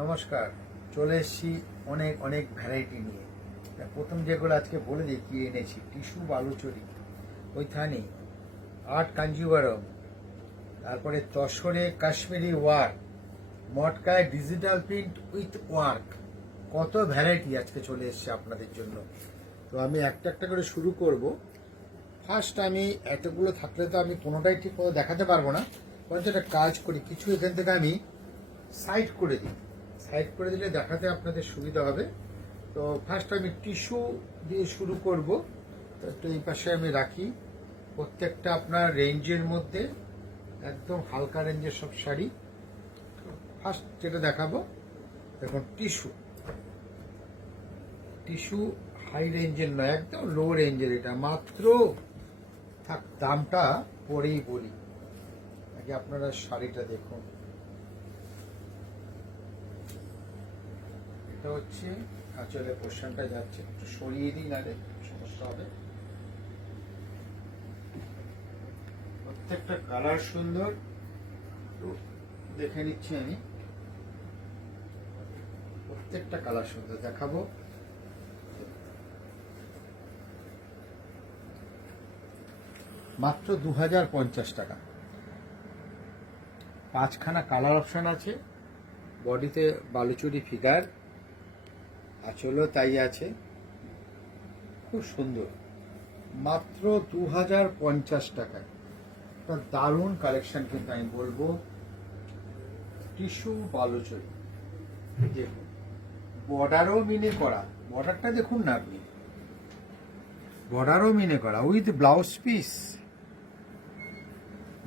নমস্কার, চলে এসেছি অনেক অনেক ভ্যারাইটি নিয়ে। প্রথম যেগুলো আজকে বলে দিই কি এনেছি। টিস্যু বালুচরি, ওইখানে আর্ট কাঞ্জিভারম, তারপরে তসরে কাশ্মীরি ওয়ার্ক, মটকায় ডিজিটাল প্রিন্ট উইথ ওয়ার্ক, কত ভ্যারাইটি আজকে চলে এসছে আপনাদের জন্য। তো আমি একটা একটা করে শুরু করব। ফার্স্ট আমি এতগুলো থাকলে তো আমি কোনোটাই ঠিক মতো দেখাতে পারবো না, বরঞ্চ একটা কাজ করি, কিছু এখান থেকে আমি সাইড করে দিই। সাইড করে দিলে দেখাতে আপনাদের সুবিধা হবে। তো ফার্স্ট আমি টিস্যু দিয়ে শুরু করব। তো এই পাশে আমি রাখি। প্রত্যেকটা আপনার রেঞ্জের মধ্যে একদম হালকা রেঞ্জের সব শাড়ি। ফার্স্ট যেটা দেখাবো, দেখুন টিস্যু। টিস্যু হাই রেঞ্জের নয়, একদম লো রেঞ্জের। এটা মাত্র থাক, দামটা পরেই বলি, আগে আপনারা শাড়িটা দেখুন। এটা হচ্ছে আঁচলের পোর্শনটা যাচ্ছে, একটু সরিয়ে দিই, নাহলে সমস্যা হবে। প্রত্যেকটা কালার সুন্দর, তো দেখে নিচ্ছি আমি। প্রত্যেকটা কালার সুন্দর দেখাবো। মাত্র 2050 টাকা। 5খানা কালার অপশন আছে। বডিতে বালুচরি ফিগার, আঁচলও তাই আছে, খুব সুন্দর। মাত্র 2050 টাকায় একটা দারুণ কালেকশন, কিন্তু আমি বলবো টিস্যু বালুচরি। দেখুন বর্ডারও মিনে করা, বর্ডারটা দেখুন না আপনি, বর্ডারও মিনে করা উইথ ব্লাউজ পিস।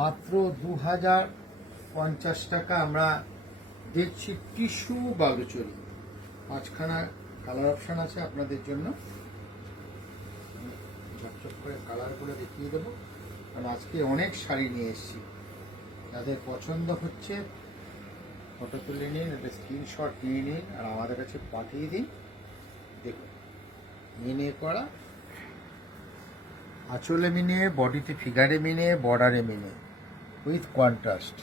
মাত্র 2050 টাকা আমরা দেখছি টিস্যু বালুচরি। 5খানা কালার অপশন আছে আপনাদের জন্য। ঝকঝক করে কালারগুলো দেখিয়ে দেবো, কারণ আজকে অনেক শাড়ি নিয়ে এসেছি। যাদের পছন্দ হচ্ছে ফটো তুলে নিন, একটা স্ক্রিনশট নিয়ে নিন আর আমাদের কাছে পাঠিয়ে দিন। দেখুন মিনে করা, আঁচলে মিনে, বডিতে ফিগারে মিনে, বর্ডারে মিনে, উইথ কন্ট্রাস্ট।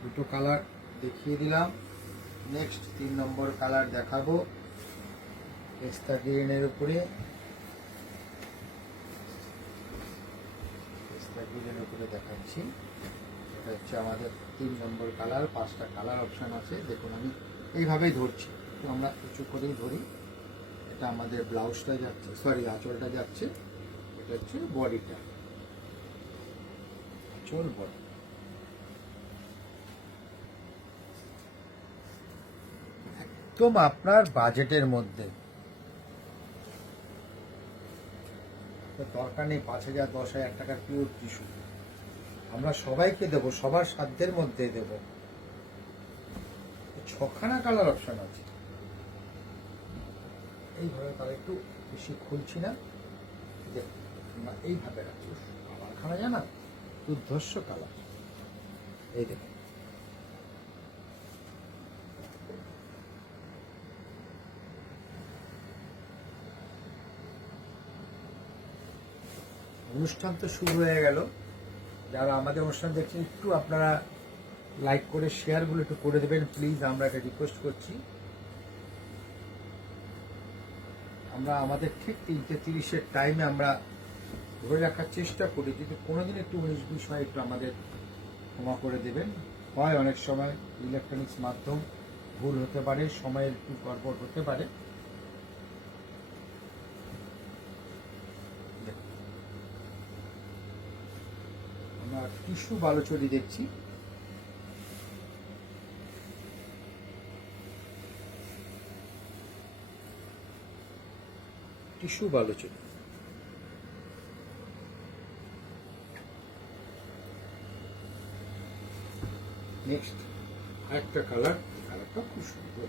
দুটো কালার দেখিয়ে দিলাম। নেক্সট 3 নম্বর কালার দেখাবো, পেস্তা গ্রিনের উপরে। পেস্তা গ্রিনের উপরে দেখাচ্ছি। এটা হচ্ছে আমাদের 3 নম্বর কালার। 5টা কালার অপশন আছে। দেখুন আমি এইভাবেই ধরছি, তো আমরা উঁচু করেই ধরি। এটা আমাদের ব্লাউজটা যাচ্ছে, সরি আঁচলটা যাচ্ছে। এটা হচ্ছে বডিটা, আঁচল বডি। একদম আপনার বাজেটের মধ্যে, দরকার নেই 5000 10,000 টাকার পিওর টিস্যু। আমরা সবাইকে দেবো, সবার সাধ্যের মধ্যে দেব। 6খানা কালার অপশন আছে। এইভাবে তাহলে একটু বেশি খুলছি না, দেখুন আমরা এইভাবে রাখছি। কালারখানা জানা দুর্ধর্ষ কালার, এই দেখুন। অনুষ্ঠান তো শুরু হয়ে গেল। যারা আমাদের অনুষ্ঠান দেখছেন, একটু আপনারা লাইক করে শেয়ারগুলো একটু করে দেবেন প্লিজ, আমরা এটা রিকোয়েস্ট করছি। আমরা আমাদের ঠিক 3:30-এর টাইমে আমরা ধরে রাখার চেষ্টা করি। যদি কোনোদিন একটু 19-20 হয়, একটু আমাদের ক্ষমা করে দেবেন। হয় অনেক সময় ইলেকট্রনিক্স মাধ্যম ভুল হতে পারে, সময়ের একটু গড়বড় হতে পারে। আমরা টিস্যু বালুচরি দেখছি। টিস্যু বালুচরি, নেক্সট আরেকটা কালার। কালারটা খুব সুন্দর,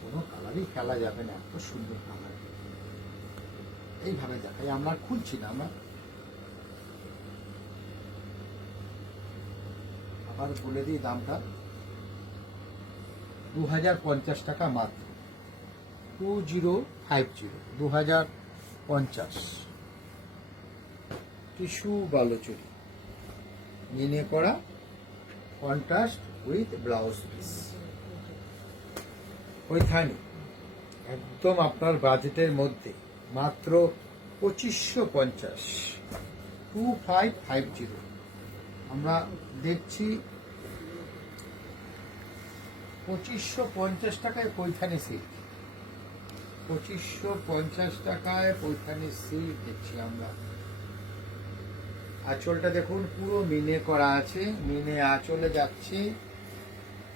কোনো কালারই ফেলা যাবে না, এত সুন্দর কালার। এইভাবে দেখাই, আমরা খুলছি না। আমরা আবার বলে দিই দামটা, 2050 টাকা মাত্র। 2050, 2050 টিস্যু বালুচরি। মিনে করা, কন্ট্রাস্ট উইথ ব্লাউজ পিস। ওইখানে একদম আপনার বাজেটের মধ্যে মাত্র 2550, 2550 আমরা দেখছি। 2550 টাকায় পৈঠানি সিল্ক, 2550 টাকায় পৈঠানি সিল্ক দেখছি আমরা। আঁচলটা দেখুন পুরো মিনে করা আছে, মিনে আঁচলে যাচ্ছে।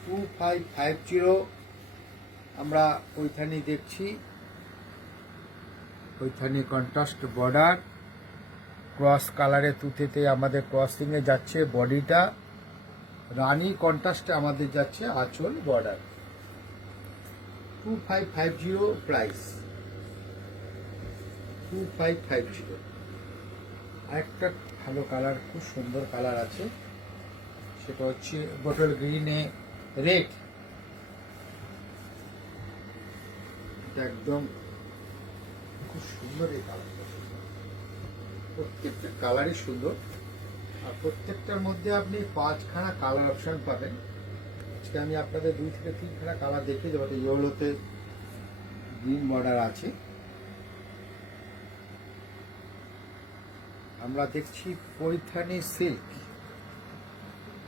2550 আমরা পৈঠানি দেখছি। পৈঠানি কন্ট্রাস্ট বর্ডার, ক্রস কালারে তুতেতে আমাদের ক্রসিংয়ে যাচ্ছে বডিটা, রানী কন্ট্রাস্টে আমাদের যাচ্ছে আঁচল বর্ডার। 2550 প্রাইস, 2550। আরেকটা ভালো কালার, খুব সুন্দর কালার আছে, সেটা হচ্ছে বটল গ্রিনে রেড। এটা একদম খুব সুন্দর এই কালারটা, প্রত্যেকটা কালারই সুন্দর, আর প্রত্যেকটার মধ্যে আপনি 5খানা কালার অপশন পাবেন। আজকে আমি আপনাদের 2 থেকে 3খানা কালার দেখিয়ে দেবো। ইয়েলোতে গ্রিন বর্ডার আছে। আমরা দেখছি Paithani silk,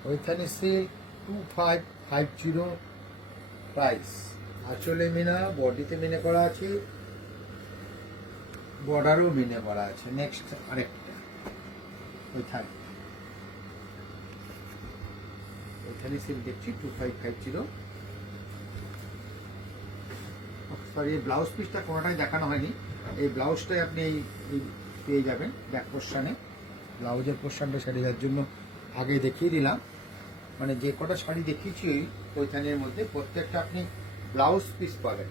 Paithani silk 2550 price. আঁচলে মিনা, বডিতে মিনে করা আছে, বর্ডারও মিনে করা আছে। নেক্সট আরেকটা পৈঠানি, পৈঠানি সিল্ক দেখছি 2550। সরি, এই ব্লাউজ পিসটা কোনোটাই দেখানো হয়নি। এই ব্লাউজটাই আপনি পেয়ে যাবেন ব্যাক পোর্শনে। ব্লাউজের পোর্শনটা শাড়ি যার জন্য আগে দেখিয়ে দিলাম। মানে যে কটা শাড়ি দেখিয়েছি ওই পৈঠানির মধ্যে প্রত্যেকটা আপনি ব্লাউজ পিস পাবেন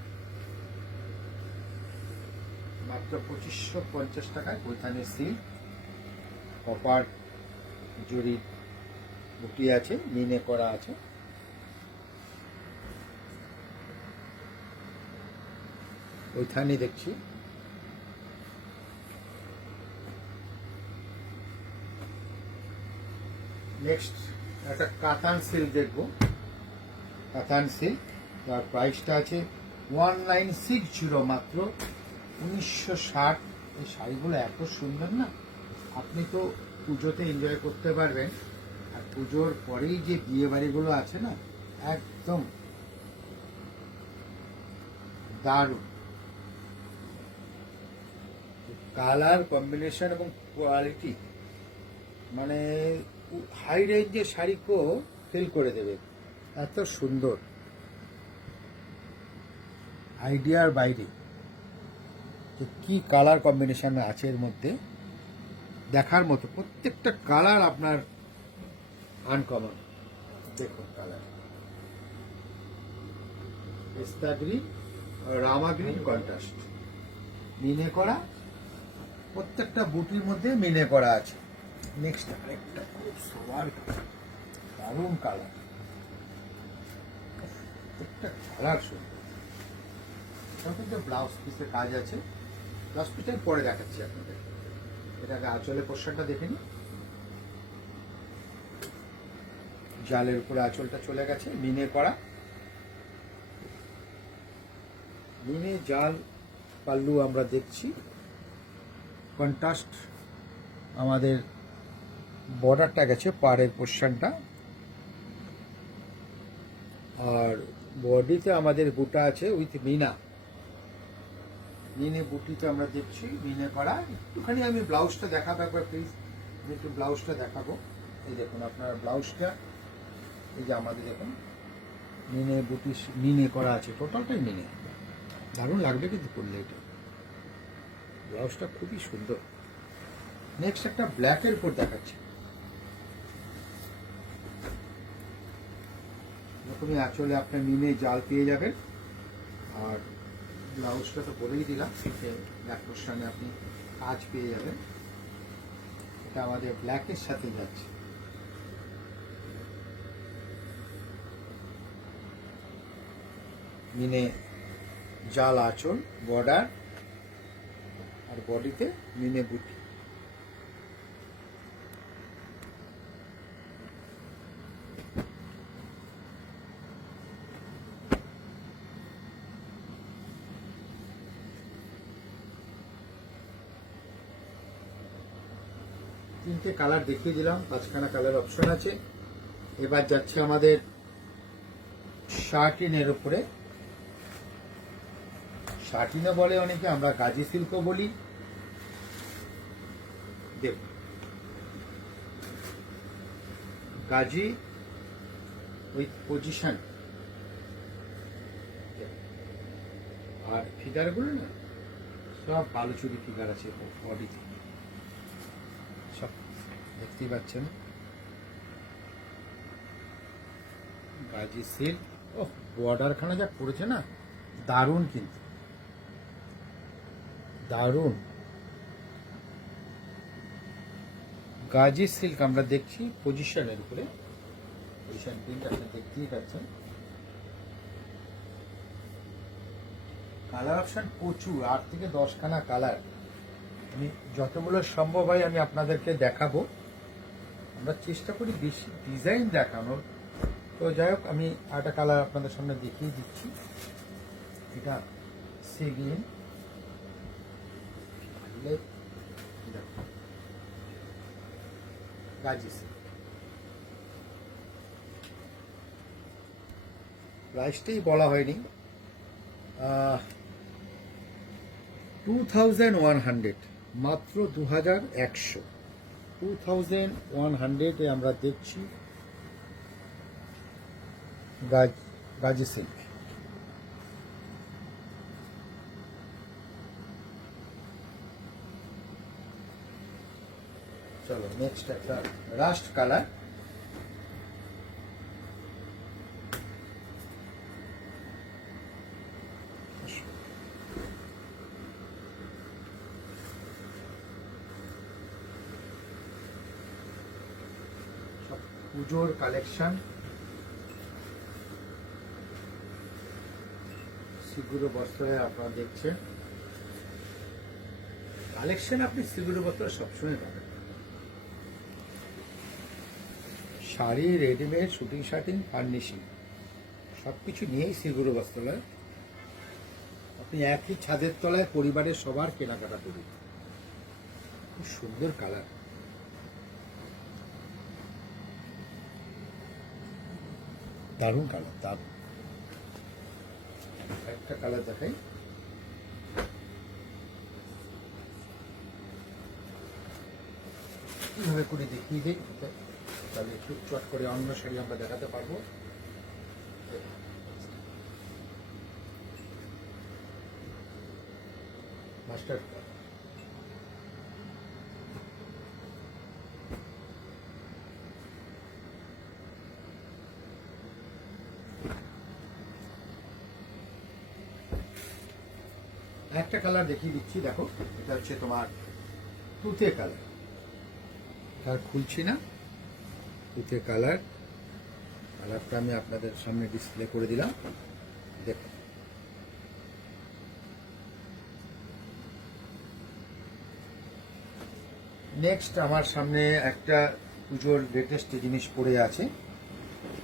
মাত্র 2550 টাকায়। পৈঠানির সিল্ক, কপার জরি বুটি আছে, মিনে করা আছে। পৈঠানি দেখছি, নেক্সট একটা কাতান সিল্ক দেখবো। কাতান সিল্ক, তার প্রাইসটা আছে 1960 মাত্র, 1960। এই শাড়িগুলো এত সুন্দর না, আপনি তো পুজোতে এনজয় করতে পারবেন। আর পুজোর পরেই যে বিয়ে বাড়িগুলো আছে না, একদম দারুণ কালার কম্বিনেশন এবং কোয়ালিটি, মানে হাই রেঞ্জের শাড়িকেও ফিল করে দেবে, এত সুন্দর। আইডিয়ার বাইরে যে কি কালার কম্বিনেশন আছে এর মধ্যে, দেখার মতো। প্রত্যেকটা কালার আপনার আনকমন। দেখুন কালার, পেস্তা গ্রিন, রামা গ্রিন কন্ট্রাস্ট, মিনে করা, প্রত্যেকটা বুটির মধ্যে মিনে করা আছে। নেক্সট আরেকটা খুব সোয়ার দারুণ কালার, প্রত্যেকটা কালার সুন্দর। যে ব্লাউজ পিসের কাজ আছে, ব্লাউজ পিসটা পরে দেখাচ্ছি আপনাদের। এটাকে আঁচলের পোর্শনটা দেখে নিন। জালের উপরে আঁচলটা চলে গেছে, মিনে করা, মিনে জাল পাল্লু আমরা দেখছি। কন্ট্রাস্ট আমাদের বর্ডারটা গেছে, পাড়ের পোর্শনটা, আর বডিতে আমাদের বুটা আছে উইথ মিনা, মিনে বুটিতে আমরা দেখছি মিনে করা। একটুখানি আমি ব্লাউজটা দেখাবো একবার প্লিজ, আমি একটু ব্লাউজটা দেখাবো। এই দেখুন আপনার ব্লাউজটা, এই যে আমাদের দেখুন মিনে বুটি মিনে করা আছে, টোটালটাই মিনে, দারুণ লাগবে কিন্তু করলে। এটা ব্লাউজটা খুবই সুন্দর। নেক্সট একটা ব্ল্যাকের উপর দেখাচ্ছি। এরকমই আঁচলে আপনার মিনে জাল পেয়ে যাবেন, আর ব্লাউজটা তো বলেই দিলাম, ব্ল্যাক পোর্শনে আপনি কাজ পেয়ে যাবেন। এটা আমাদের ব্ল্যাকের সাথে যাচ্ছে। মিনে জাল আঁচল, বর্ডার, আর বডিতে মিনে বুটি। তিনটে কালার দেখিয়ে দিলাম, 5খানা কালার অপশন আছে। এবার যাচ্ছে আমাদের শার্টিনের উপরে। শার্টিনও বলে অনেকে, আমরা গাজি সিল্কও বলি। দেখুন, গাজি উইথ পজিশন, আর ফিগারগুলো না সব বালুচুরি ফিগার আছে বডিতে, সব দেখতেই পাচ্ছেন। গাজি সিল্ক, ও বর্ডারখানা যা পড়েছে না, দারুণ, কিন্তু দারুণ। গাজি সিল্ক আমরা দেখছি পজিশনের উপরে, পজিশন প্রিন্ট আপনি দেখতেই পাচ্ছেন। কালার অপশন প্রচুর, 8 থেকে 10খানা কালার। আমি যতগুলো সম্ভব হয় আমি আপনাদেরকে দেখাবো। আমরা চেষ্টা করি বেশি ডিজাইন দেখানোর। তো যাই হোক, আমি একটা কালার আপনাদের সামনে দেখিয়ে দিচ্ছি। এটা সেগুন, গাজি সিল্ক। প্রাইসটাই বলা হয়নি, 2100, মাত্র 2100। 2100 আমরা দেখছি গাজি সিল্ক। চলো নেক্সট একটা রাস্ট কালার। পুজোর কালেকশন, সিগুরো বস্ত্রায় আপনারা দেখছেন কালেকশন। আপনি সিগুরো বস্ত্র সবসময় পাবেন। শাড়ি, রেডিমেড, শুটিং শার্টিং, ফার্নিশিং, সবকিছু নিয়েই সিগুরো বস্ত্রালয়। আপনি একই ছাদের তলায় পরিবারের সবার কেনাকাটা করুন। খুব সুন্দর কালার, দারুণ কালার, দারুণ। একটা কালার দেখাই, কিভাবে করে দেখিয়ে দিই, তাহলে একটু চট করে অন্য শাড়ি আমরা দেখাতে পারবো। মাস্টার্ড কালার, একটা কালার দেখিয়ে দিচ্ছি। দেখো, এটা হচ্ছে তোমার তুতে কালার। আর খুলছি না, তুতে কালার। কালারটা আমি আপনাদের সামনে ডিসপ্লে করে দিলাম, দেখুন। নেক্সট আমার সামনে একটা পুজোর লেটেস্ট জিনিস পড়ে আছে।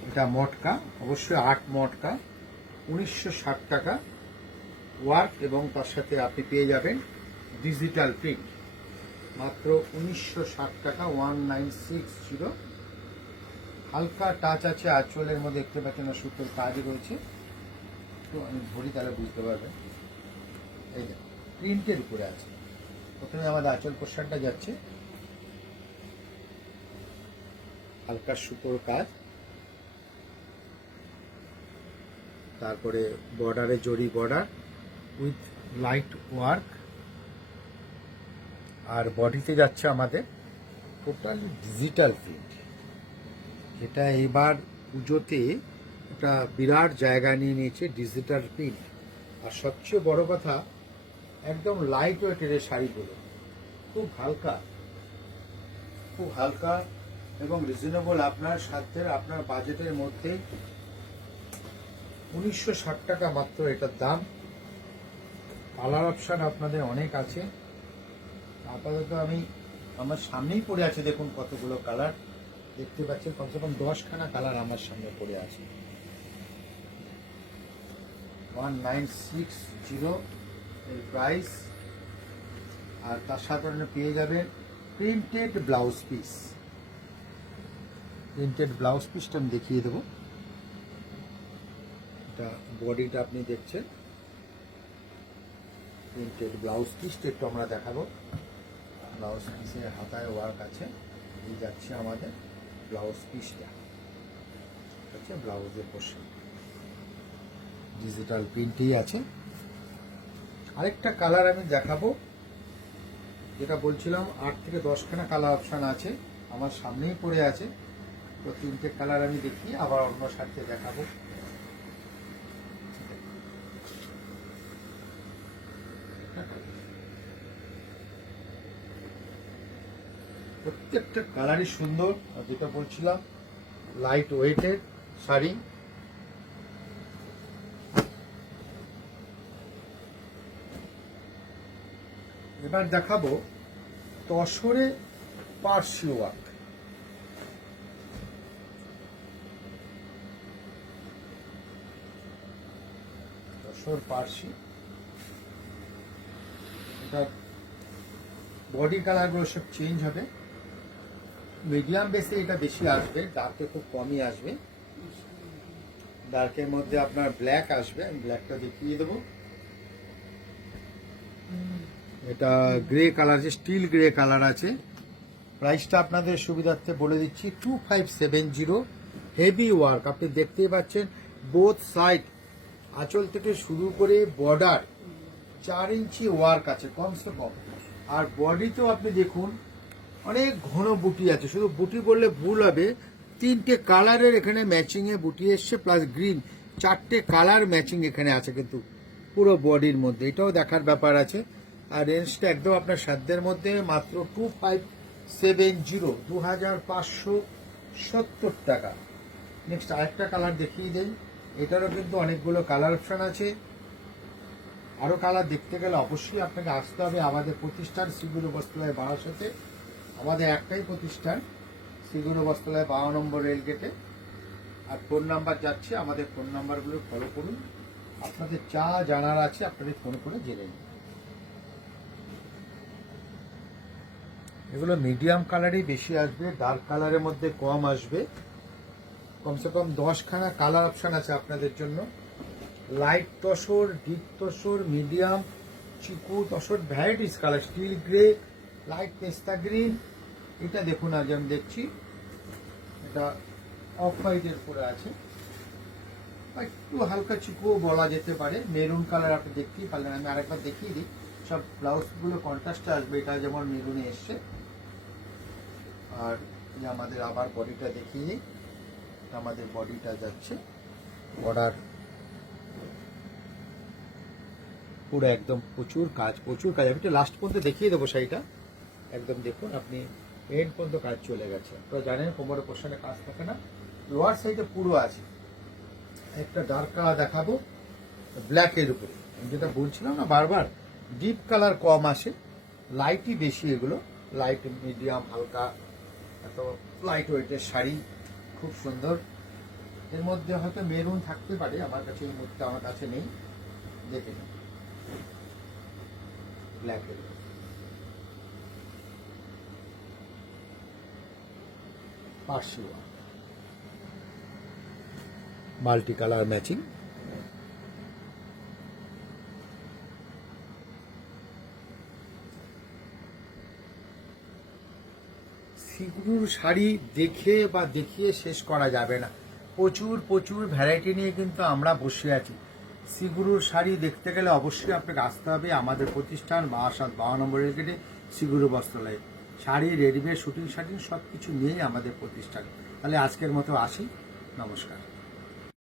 এটা মটকা, অবশ্যই 8 মটকা, 1960 টাকা ওয়ার্ক, এবং তার সাথে আপনি পেয়ে যাবেন ডিজিটাল প্রিন্ট, মাত্র 1960 টাকা, 1960। হালকা টাচ আছে আঁচলের মধ্যে, দেখতে পাচ্ছেন না, সুতোর কাজ রয়েছে। তো আমি ধরি, তাহলে বুঝতে পারবেন। এই যে প্রিন্টের উপরে আছে। প্রথমে আমাদের আঁচল পোশাকটা যাচ্ছে, হালকা সুতোর কাজ, তারপরে বর্ডারে জরি বর্ডার উইথ লাইট ওয়ার্ক, আর বডিতে যাচ্ছে আমাদের টোটালি ডিজিটাল প্রিন্ট। এটা এবার পুজোতে একটা বিরাট জায়গা নিয়ে নিয়েছে, ডিজিটাল প্রিন্ট। আর সবচেয়ে বড় কথা, একদম লাইট ওয়েটের শাড়িগুলো, খুব হালকা, খুব হালকা এবং রিজনেবল, আপনার সাধ্যের, আপনার বাজেটের মধ্যে। 1960 টাকা মাত্র এটার দাম। কালার অপশান আপনাদের অনেক আছে। আপাতত আমি আমার সামনেই পড়ে আছে, দেখুন কতগুলো কালার দেখতে পাচ্ছেন, কমসে কম 10খানা কালার আমার সামনে পড়ে আছে। 1960 এর প্রাইস। আর তার সাথে পেয়ে যাবেন printed blouse piece. Printed blouse পিসটা আমি দেখিয়ে দেবো। এটা বডিটা আপনি দেখছেন, প্রিন্টেড ব্লাউজ পিসটা একটু আমরা দেখাবো। ব্লাউজ পিসের হাতায় ওয়ার্ক আছে, এই যাচ্ছে আমাদের ব্লাউজ পিসটা, হচ্ছে ব্লাউজের পোর্শন, ডিজিটাল প্রিন্টই আছে। আরেকটা কালার আমি দেখাবো, যেটা বলছিলাম 8 থেকে 10খানা কালার অপশান আছে, আমার সামনেই পড়ে আছে। তো 3টে কালার আমি দেখি, আবার অন্য সাথে দেখাবো। প্রত্যেকটা কালারই সুন্দর, যেটা বলছিলাম লাইট ওয়েটের শাড়ি। এবার দেখাবো তসরে পার্সি ওয়ার্ক। তসর পার্সি, এটা বডি কালারগুলো সব চেঞ্জ হবে। মিডিয়াম বেসে এটা বেশি আসবে, ডার্কে খুব কমই আসবে। ডার্কের মধ্যে আপনার ব্ল্যাক আসবে, আমি ব্ল্যাকটা দেখিয়ে দেবো। এটা গ্রে কালার আছে, স্টিল গ্রে কালার আছে। প্রাইসটা আপনাদের সুবিধার্থে বলে দিচ্ছি, 2570। হেভি ওয়ার্ক, আপনি দেখতেই পাচ্ছেন বোথ সাইড, আঁচল থেকে শুরু করে বর্ডার 4 ইঞ্চি ওয়ার্ক আছে কমসে কম। আর বডিতেও আপনি দেখুন অনেক ঘন বুটি আছে, শুধু বুটি বললে ভুল হবে। 3টে কালারের এখানে ম্যাচিংয়ে বুটি এসছে, প্লাস গ্রিন, 4টে কালার ম্যাচিং এখানে আছে কিন্তু পুরো বডির মধ্যে, এটাও দেখার ব্যাপার আছে। আর রেঞ্জটা একদম আপনার সাধ্যের মধ্যে, মাত্র 2570, 2570 টাকা। নেক্সট আরেকটা কালার দেখিয়ে দেই, এটারও কিন্তু অনেকগুলো কালার অপশান আছে। আরও কালার দেখতে গেলে অবশ্যই আপনাকে আসতে হবে আমাদের প্রতিষ্ঠান শ্রীগুরু বস্ত্রালয় বারাসাতে। আমাদের একটাই প্রতিষ্ঠান, শ্রীগুরু বস্ত্রালয় 52 নম্বর রেলগেটে। আর ফোন নাম্বার যাচ্ছে, আমাদের ফোন নাম্বারগুলো ফলো করুন, আপনাদের যা জানার আছে আপনাদের ফোন করে জেনে নিন। এগুলো মিডিয়াম কালারই বেশি আসবে, ডার্ক কালারের মধ্যে কম আসবে। কমসে কম 10খানা কালার অপশান আছে আপনাদের জন্য। Light tussar, deep tussar, medium, chikoo tussar, varieties colour, steel grey, light pista green. এটা দেখুন, আজ আমি দেখছি এটা অফ হোয়াইটের উপরে আছে, একটু হালকা চিকুও বলা যেতে পারে। মেরুন কালার আপনি দেখতেই পারলেন, আমি আরেকবার দেখিয়ে দিই, সব ব্লাউজগুলো কন্ট্রাস্টে আসবে। এটা যেমন মেরুনে এসছে। আর আমাদের আবার বডিটা দেখিয়ে দিই, আমাদের বডিটা যাচ্ছে বর্ডার পুরো একদম প্রচুর কাজ, প্রচুর কাজ। আমি একটু লাস্ট পর্যন্ত দেখিয়ে দেবো শাড়িটা, একদম দেখুন আপনি এন্ড পর্যন্ত কাজ চলে গেছে। তো জানেন কোমরের পোর্শনে কাজ থাকে না, লোয়ার সাইডে পুরো আছে। একটা ডার্ক কালার দেখাবো ব্ল্যাকের উপরে, আমি যেটা বলছিলাম না বারবার, ডিপ কালার কম আসে, লাইটই বেশি। এগুলো লাইট, মিডিয়াম, হালকা, এত লাইট ওয়েটের শাড়ি, খুব সুন্দর। এর মধ্যে হয়তো মেরুন থাকতে পারে, আমার কাছে এই মুহূর্তে আমার কাছে নেই, দেখে নিন। ব্ল্যাকের Parsi work, multi colour matching. শ্রীগুরুর শাড়ি দেখে বা দেখিয়ে শেষ করা যাবে না, প্রচুর প্রচুর ভ্যারাইটি নিয়ে কিন্তু আমরা বসে আছি। শ্রীগুরুর শাড়ি দেখতে গেলে অবশ্যই আপনাকে আসতে হবে আমাদের প্রতিষ্ঠান 52 নম্বর রেলগেটে, শ্রীগুরু বস্ত্রালয়। শাড়ি, রেডিমেড, শুটিং শাড়ি সব কিছু নিয়েই আমাদের প্রতিষ্ঠান। তাহলে আজকের মতো আসি, নমস্কার।